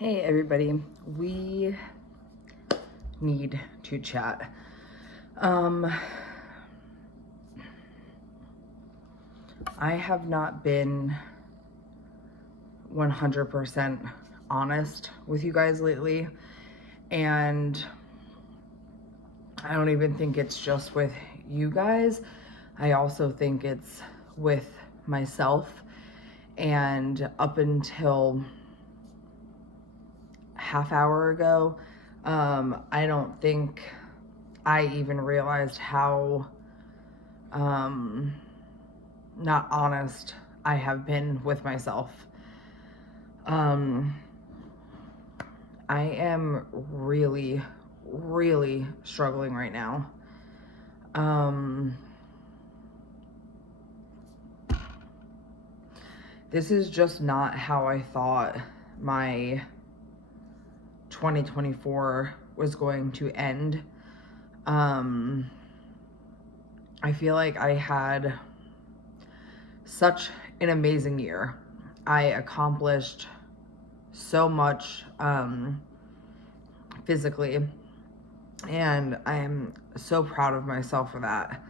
Hey everybody, we need to chat. I have not been 100% honest with you guys lately, and I don't even think it's just with you guys. I also think it's with myself, and up until half hour ago, I don't think I even realized how not honest I have been with myself. I am really struggling right now. This is just not how I thought my 2024 was going to end. I feel like I had such an amazing year. I accomplished so much physically, and I am so proud of myself for that.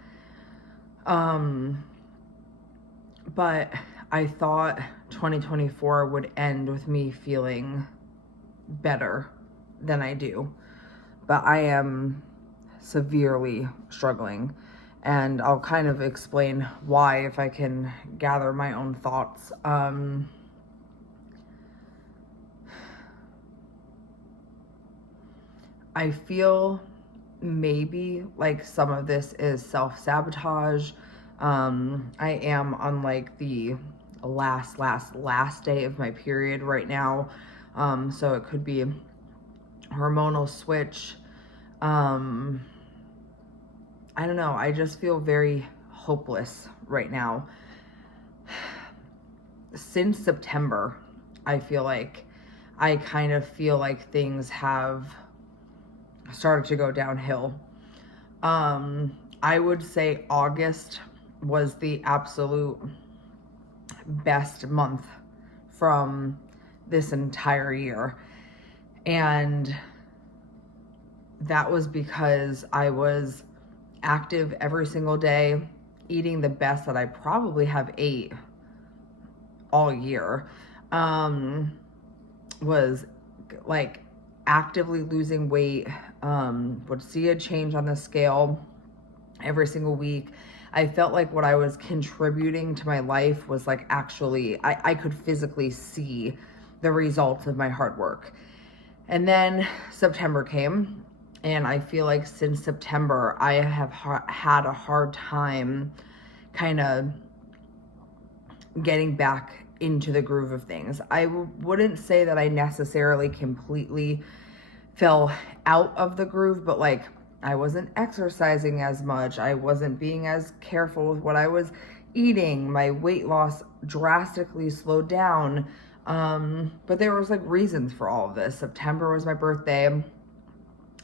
But I thought 2024 would end with me feeling better than I do. But I am severely struggling, and I'll kind of explain why if I can gather my own thoughts. I feel maybe like some of this is self-sabotage. I am on like the last day of my period right now. So it could be a hormonal switch. I don't know. I just feel very hopeless right now. Since September, I feel like I kind of feel like things have started to go downhill. I would say August was the absolute best month from this entire year. And that was because I was active every single day, eating the best that I probably have ate all year. Was like actively losing weight, would see a change on the scale every single week. I felt like what I was contributing to my life was like actually, I could physically see the results of my hard work. And then September came, and I feel like since September, I have had a hard time kind of getting back into the groove of things. I wouldn't say that I necessarily completely fell out of the groove, but like I wasn't exercising as much. I wasn't being as careful with what I was eating. My weight loss drastically slowed down. But there was like reasons for all of this. September was my birthday.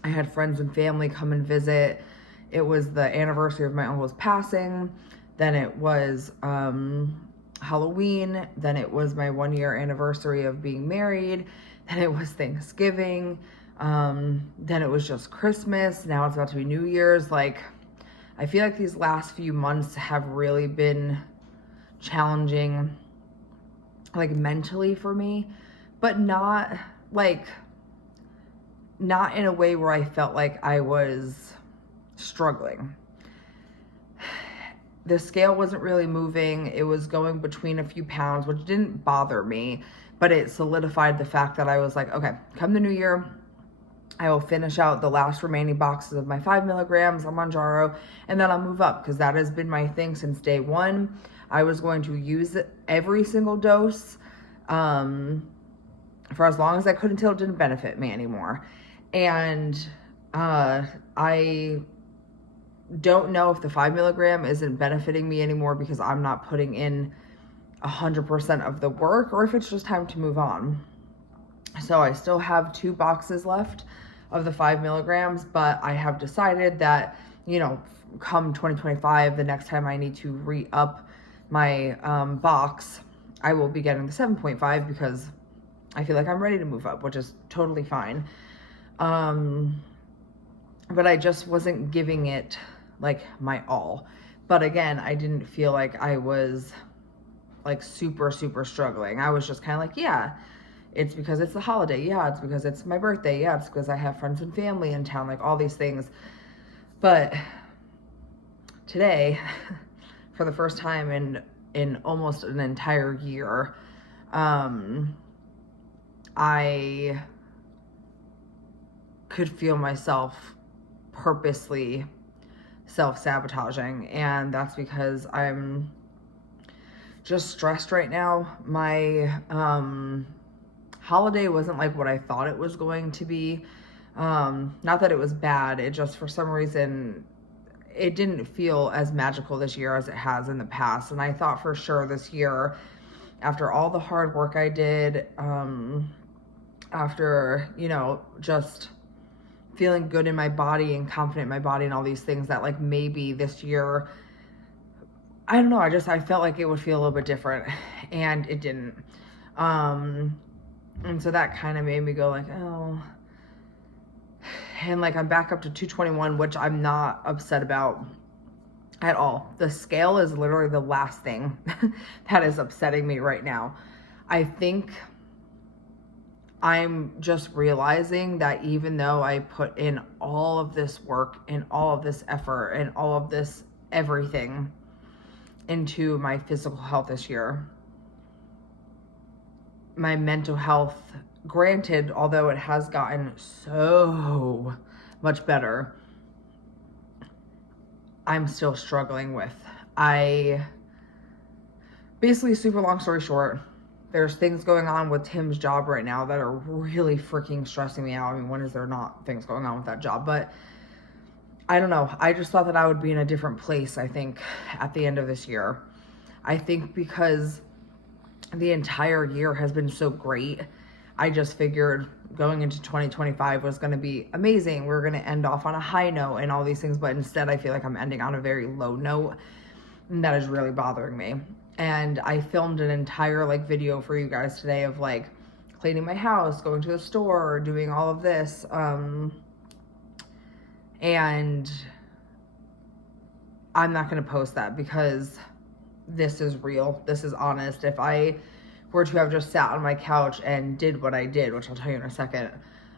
I had friends and family come and visit. It was the anniversary of my uncle's passing. Then it was Halloween. Then it was my 1-year anniversary of being married. Then it was Thanksgiving. Then it was just Christmas. Now it's about to be New Year's. Like, I feel like these last few months have really been challenging, like mentally for me, but not in a way where I felt like I was struggling. The scale wasn't really moving. It was going between a few pounds, which didn't bother me, but it solidified the fact that I was like, okay, come the new year, I will finish out the last remaining boxes of my 5 milligrams on Mounjaro, and then I'll move up, because that has been my thing since day one. I was going to use every single dose for as long as I could until it didn't benefit me anymore. And I don't know if the 5 milligram isn't benefiting me anymore because I'm not putting in 100% of the work, or if it's just time to move on. So I still have 2 boxes left of the 5 milligrams, but I have decided that, you know, come 2025, the next time I need to re-up my box, I will be getting the 7.5 because I feel like I'm ready to move up, which is totally fine. But I just wasn't giving it like my all. But again, I didn't feel like I was like super, super struggling. I was just kind of like, yeah, it's because it's the holiday. Yeah, it's because it's my birthday. Yeah, it's because I have friends and family in town, like all these things. But today, for the first time in almost an entire year, I could feel myself purposely self-sabotaging, and that's because I'm just stressed right now. My holiday wasn't like what I thought it was going to be. Not that it was bad, it just for some reason it didn't feel as magical this year as it has in the past. And I thought for sure this year, after all the hard work I did, after, you know, just feeling good in my body and confident in my body and all these things, that like maybe this year, I don't know, I felt like it would feel a little bit different, and it didn't. And so that kind of made me go like, oh. And like I'm back up to 221, which I'm not upset about at all. The scale is literally the last thing that is upsetting me right now. I think I'm just realizing that even though I put in all of this work and all of this effort and all of this everything into my physical health this year, my mental health, granted, although it has gotten so much better, I'm still struggling with. Basically, super long story short, there's things going on with Tim's job right now that are really freaking stressing me out. I mean, when is there not things going on with that job? But I don't know. I just thought that I would be in a different place, I think, at the end of this year. I think because the entire year has been so great, I just figured going into 2025 was going to be amazing. We're going to end off on a high note and all these things. But instead, I feel like I'm ending on a very low note. And that is really bothering me. And I filmed an entire like video for you guys today of like cleaning my house, going to the store, doing all of this. And I'm not going to post that because this is real. This is honest. If I were to have just sat on my couch and did what I did, which I'll tell you in a second,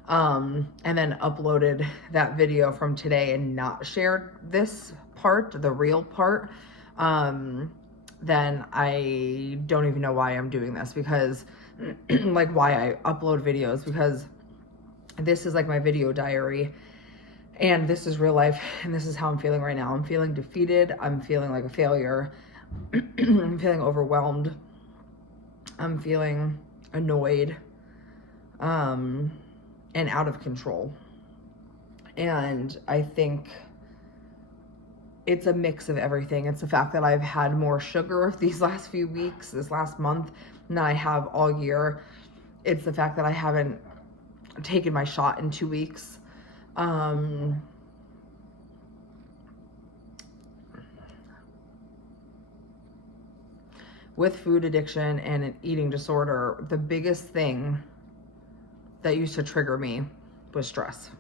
and then uploaded that video from today and not shared this part, the real part, then I don't even know why I'm doing this, because like why I upload videos, because this is like my video diary and this is real life and this is how I'm feeling right now. I'm feeling defeated. I'm feeling like a failure. I'm feeling overwhelmed. I'm feeling annoyed, and out of control. And I think it's a mix of everything. It's the fact that I've had more sugar these last few weeks, this last month, than I have all year. It's the fact that I haven't taken my shot in 2 weeks. With food addiction and an eating disorder, the biggest thing that used to trigger me was stress.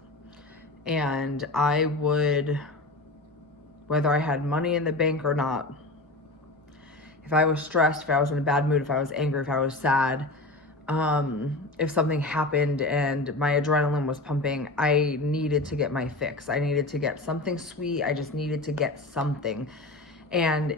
And I would, whether I had money in the bank or not, if I was stressed, if I was in a bad mood, if I was angry, if I was sad, if something happened and my adrenaline was pumping, I needed to get my fix. I needed to get something sweet. I just needed to get something. And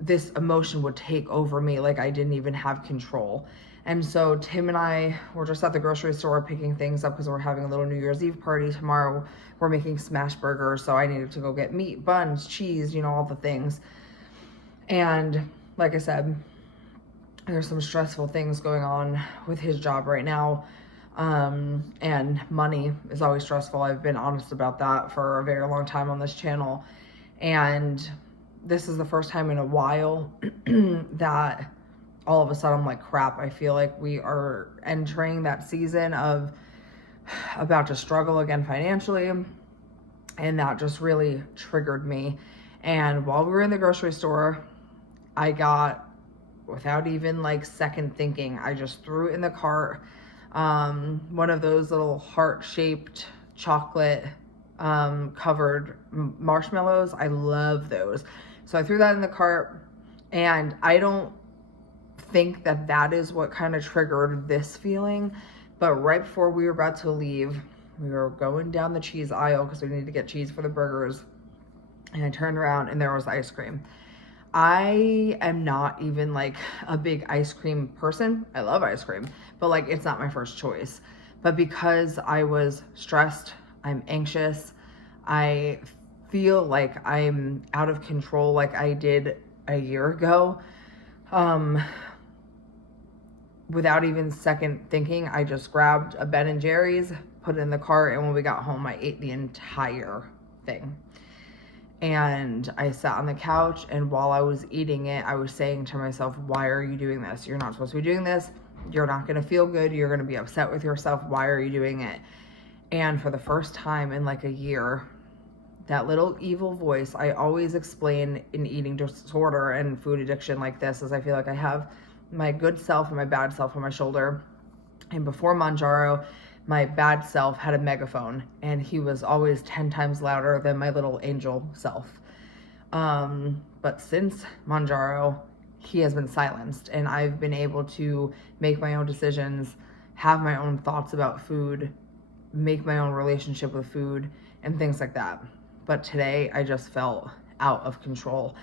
this emotion would take over me like I didn't even have control. And so Tim and I were just at the grocery store picking things up because we're having a little New Year's Eve party tomorrow. We're making smash burgers, so I needed to go get meat, buns, cheese, you know, all the things. And like I said, there's some stressful things going on with his job right now. And money is always stressful. I've been honest about that for a very long time on this channel. And this is the first time in a while that all of a sudden I'm like, crap, I feel like we are entering that season of about to struggle again financially. And that just really triggered me. And while we were in the grocery store, I got without even like second thinking, I just threw it in the cart. One of those little heart-shaped chocolate covered marshmallows. I love those. So I threw that in the cart, and I don't think that that is what kind of triggered this feeling. But right before we were about to leave, we were going down the cheese aisle because we needed to get cheese for the burgers, and I turned around and there was ice cream. I am not even like a big ice cream person. I love ice cream, but like it's not my first choice. But because I was stressed, I'm anxious, I feel like I'm out of control like I did a year ago. Without even second thinking, I just grabbed a Ben and Jerry's, put it in the cart, and when we got home, I ate the entire thing. And I sat on the couch, and while I was eating it, I was saying to myself, why are you doing this? You're not supposed to be doing this. You're not going to feel good. You're going to be upset with yourself. Why are you doing it? And for the first time in like a year, that little evil voice, I always explain in eating disorder and food addiction like this, is I feel like I have my good self and my bad self on my shoulder. And before Manjaro, my bad self had a megaphone, and he was always 10 times louder than my little angel self. But since Manjaro, he has been silenced, and I've been able to make my own decisions, have my own thoughts about food, make my own relationship with food, and things like that. But today, I just felt out of control.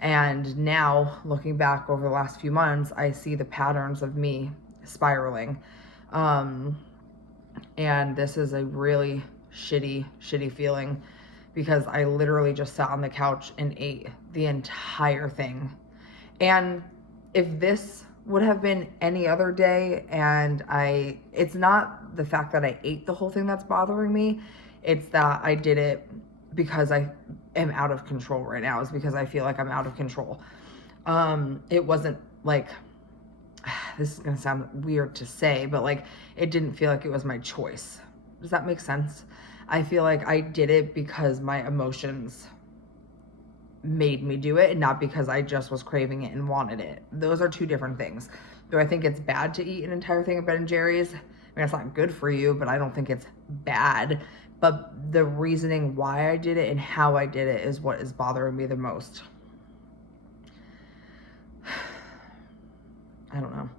And now, looking back over the last few months, I see the patterns of me spiraling. And this is a really shitty feeling, because I literally just sat on the couch and ate the entire thing. And if this would have been any other day, and it's not the fact that I ate the whole thing that's bothering me, it's that I did it because I am out of control right now. It's because I feel like I'm out of control. It wasn't like, this is gonna sound weird to say, but like, it didn't feel like it was my choice. Does that make sense? I feel like I did it because my emotions made me do it, and not because I just was craving it and wanted it. Those are two different things. Do I think it's bad to eat an entire thing of Ben and Jerry's? I mean, it's not good for you, but I don't think it's bad. But the reasoning why I did it and how I did it is what is bothering me the most. I don't know.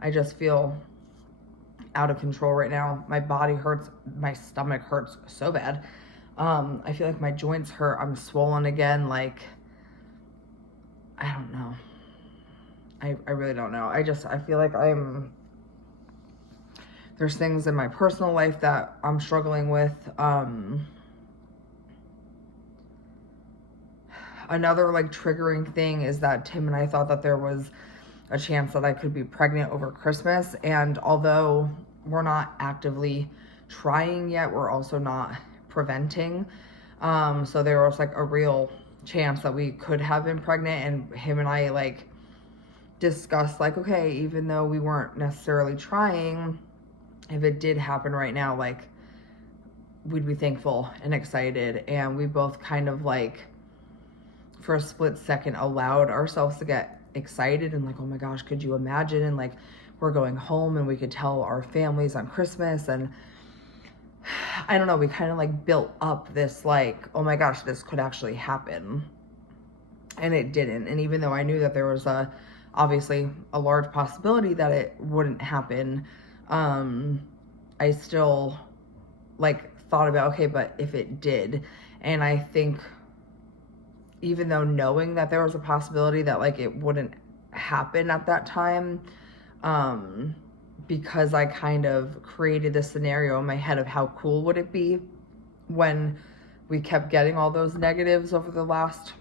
I just feel out of control right now. My body hurts. My stomach hurts so bad. I feel like my joints hurt. I'm swollen again. Like, I don't know. I really don't know. I feel like there's things in my personal life that I'm struggling with. Another like triggering thing is that Tim and I thought that there was a chance that I could be pregnant over Christmas. And although we're not actively trying yet, we're also not preventing. So there was like a real chance that we could have been pregnant, and him and I like discussed like, okay, even though we weren't necessarily trying, if it did happen right now, like, we'd be thankful and excited. And we both kind of like, for a split second, allowed ourselves to get excited and like, oh my gosh, could you imagine? And like, we're going home and we could tell our families on Christmas. And I don't know, we kind of like built up this like, oh my gosh, this could actually happen. And it didn't. And even though I knew that there was obviously a large possibility that it wouldn't happen, I still like thought about, okay, but if it did. And I think even though knowing that there was a possibility that like it wouldn't happen at that time, because I kind of created this scenario in my head of how cool would it be when we kept getting all those negatives over the last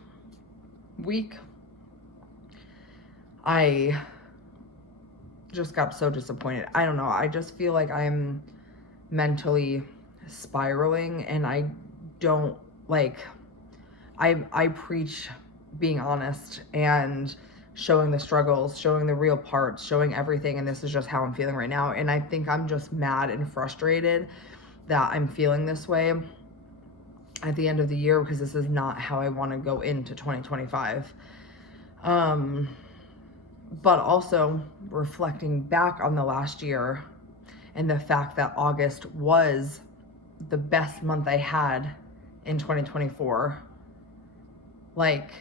week, I just got so disappointed. I don't know. I just feel like I'm mentally spiraling, and I don't like, I preach being honest and showing the struggles, showing the real parts, showing everything, and this is just how I'm feeling right now. And I think I'm just mad and frustrated that I'm feeling this way at the end of the year, because this is not how I want to go into 2025. but also reflecting back on the last year and the fact that August was the best month I had in 2024, like,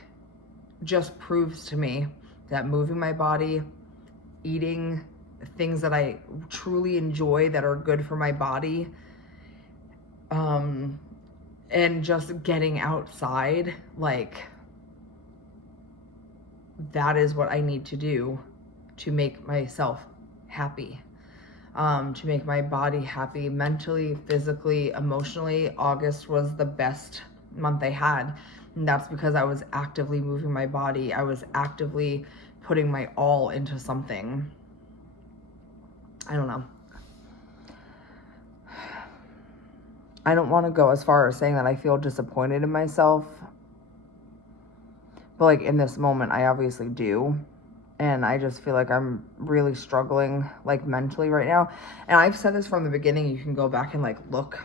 just proves to me that moving my body, eating things that I truly enjoy that are good for my body, and just getting outside, like, that is what I need to do to make myself happy, to make my body happy mentally, physically, emotionally. August was the best month I had. And that's because I was actively moving my body. I was actively putting my all into something. I don't know. I don't want to go as far as saying that I feel disappointed in myself. But like in this moment, I obviously do. And I just feel like I'm really struggling like mentally right now. And I've said this from the beginning. You can go back and like look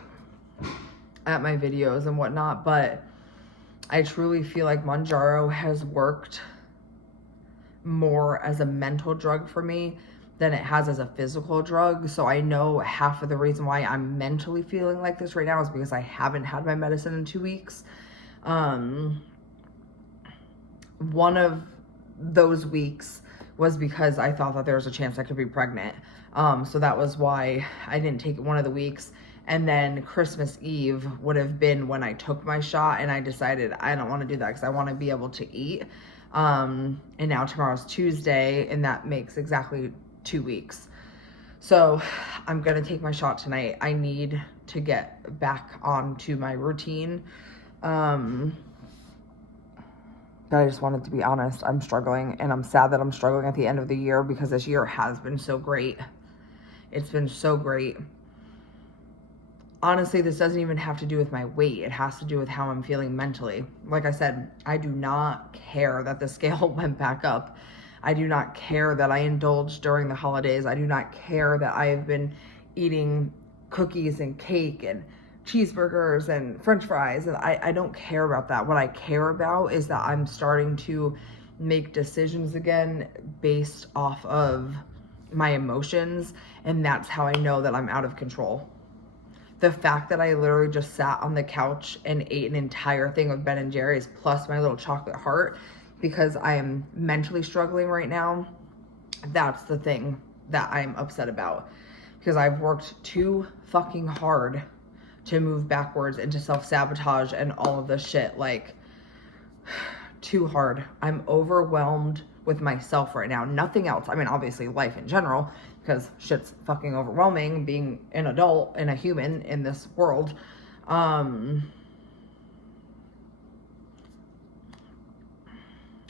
at my videos and whatnot. But I truly feel like Mounjaro has worked more as a mental drug for me than it has as a physical drug. So I know half of the reason why I'm mentally feeling like this right now is because I haven't had my medicine in 2 weeks. One of those weeks was because I thought that there was a chance I could be pregnant. So that was why I didn't take it one of the weeks. And then Christmas Eve would have been when I took my shot, and I decided I don't want to do that because I want to be able to eat. And now tomorrow's Tuesday, and that makes exactly 2 weeks. So I'm going to take my shot tonight. I need to get back onto my routine. But I just wanted to be honest. I'm struggling, and I'm sad that I'm struggling at the end of the year because this year has been so great. It's been so great. Honestly, this doesn't even have to do with my weight. It has to do with how I'm feeling mentally. Like I said, I do not care that the scale went back up. I do not care that I indulged during the holidays. I do not care that I have been eating cookies and cake and cheeseburgers and french fries. And I don't care about that. What I care about is that I'm starting to make decisions again based off of my emotions. And that's how I know that I'm out of control. The fact that I literally just sat on the couch and ate an entire thing of Ben & Jerry's plus my little chocolate heart because I am mentally struggling right now, that's the thing that I'm upset about. Because I've worked too fucking hard to move backwards into self-sabotage and all of this shit. Like, too hard. I'm overwhelmed with myself right now. Nothing else. I mean, obviously life in general, because shit's fucking overwhelming being an adult and a human in this world.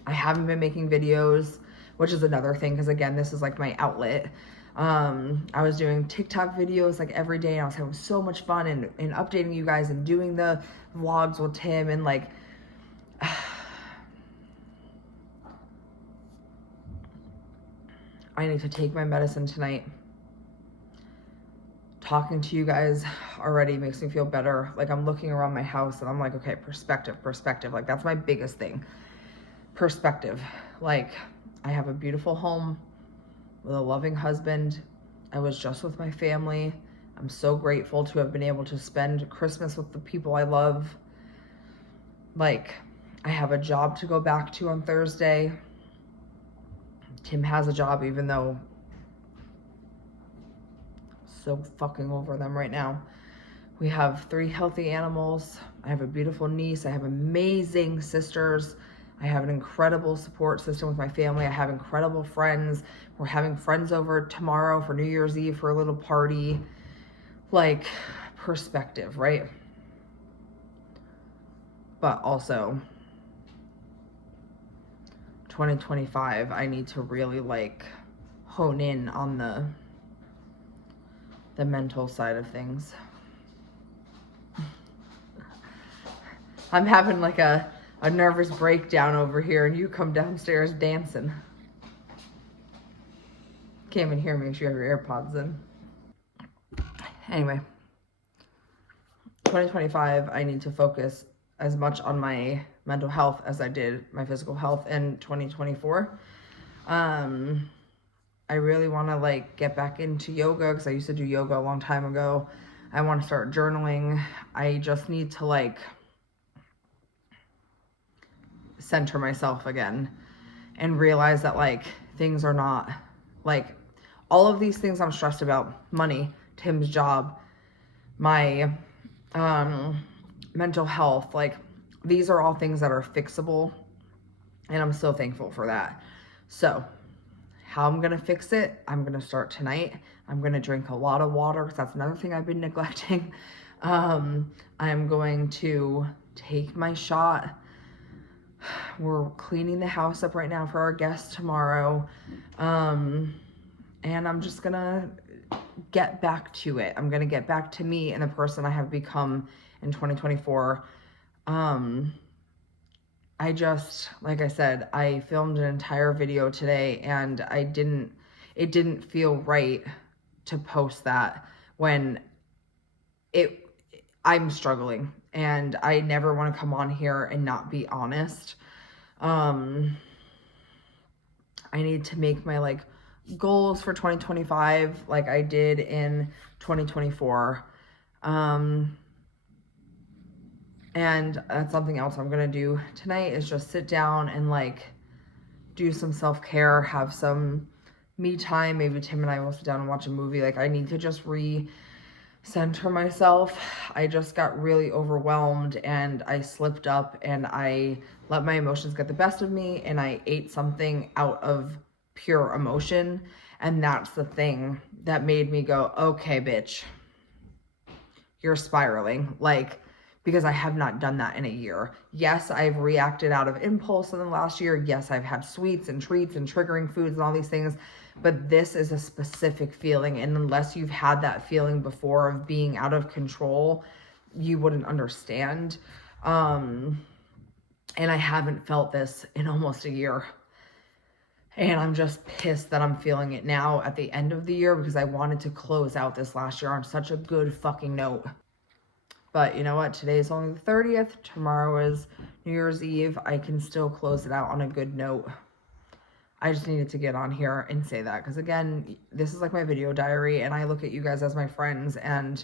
I haven't been making videos, which is another thing, because again, this is like my outlet. I was doing TikTok videos like every day, and I was having so much fun and updating you guys and doing the vlogs with Tim, and like I need to take my medicine tonight. Talking to you guys already makes me feel better. Like, I'm looking around my house and I'm like, okay, perspective. Like, that's my biggest thing. Perspective. Like, I have a beautiful home with a loving husband. I was just with my family. I'm so grateful to have been able to spend Christmas with the people I love. Like, I have a job to go back to on Thursday. Tim has a job, even though so fucking over them right now. We have 3 healthy animals. I have a beautiful niece. I have amazing sisters. I have an incredible support system with my family. I have incredible friends. We're having friends over tomorrow for New Year's Eve for a little party. Like, perspective, right? But also 2025, I need to really like hone in on the mental side of things. I'm having like a nervous breakdown over here, and you come downstairs dancing. Can't even hear me if you have your AirPods in. Anyway, 2025, I need to focus as much on my mental health as I did my physical health in 2024. I really want to like get back into yoga because I used to do yoga a long time ago. I want to start journaling. I just need to like center myself again and realize that like things are not like all of these things I'm stressed about, money, Tim's job, my mental health, like these are all things that are fixable, and I'm so thankful for that. So how I'm gonna fix it, I'm gonna start tonight. I'm gonna drink a lot of water because that's another thing I've been neglecting. I'm going to take my shot. We're cleaning the house up right now for our guests tomorrow. And I'm just gonna get back to it. I'm gonna get back to me and the person I have become in 2024. I just, like I said, I filmed an entire video today and it didn't feel right to post that when I'm struggling, and I never want to come on here and not be honest. I need to make my like goals for 2025 like I did in 2024. And that's something else I'm gonna do tonight is just sit down and like do some self-care, have some me time. Maybe Tim and I will sit down and watch a movie. Like I need to just center myself. I just got really overwhelmed and I slipped up and I let my emotions get the best of me and I ate something out of pure emotion. And that's the thing that made me go, okay, bitch, you're spiraling. Like, because I have not done that in a year. Yes, I've reacted out of impulse in the last year. Yes, I've had sweets and treats and triggering foods and all these things, but this is a specific feeling. And unless you've had that feeling before of being out of control, you wouldn't understand. And I haven't felt this in almost a year. And I'm just pissed that I'm feeling it now at the end of the year because I wanted to close out this last year on such a good fucking note. But you know what? Today is only the 30th. Tomorrow is New Year's Eve. I can still close it out on a good note. I just needed to get on here and say that because, again, this is like my video diary and I look at you guys as my friends, and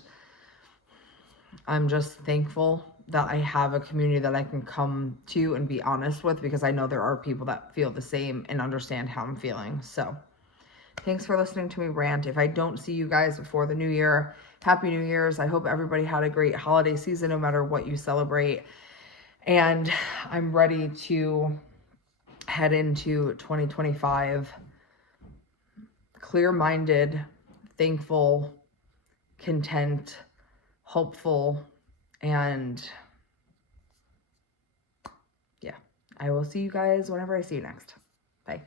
I'm just thankful that I have a community that I can come to and be honest with, because I know there are people that feel the same and understand how I'm feeling. So thanks for listening to me rant. If I don't see you guys before the new year, Happy New Year's. I hope everybody had a great holiday season, no matter what you celebrate. And I'm ready to head into 2025 clear-minded, thankful, content, hopeful, and yeah, I will see you guys whenever I see you next. Bye.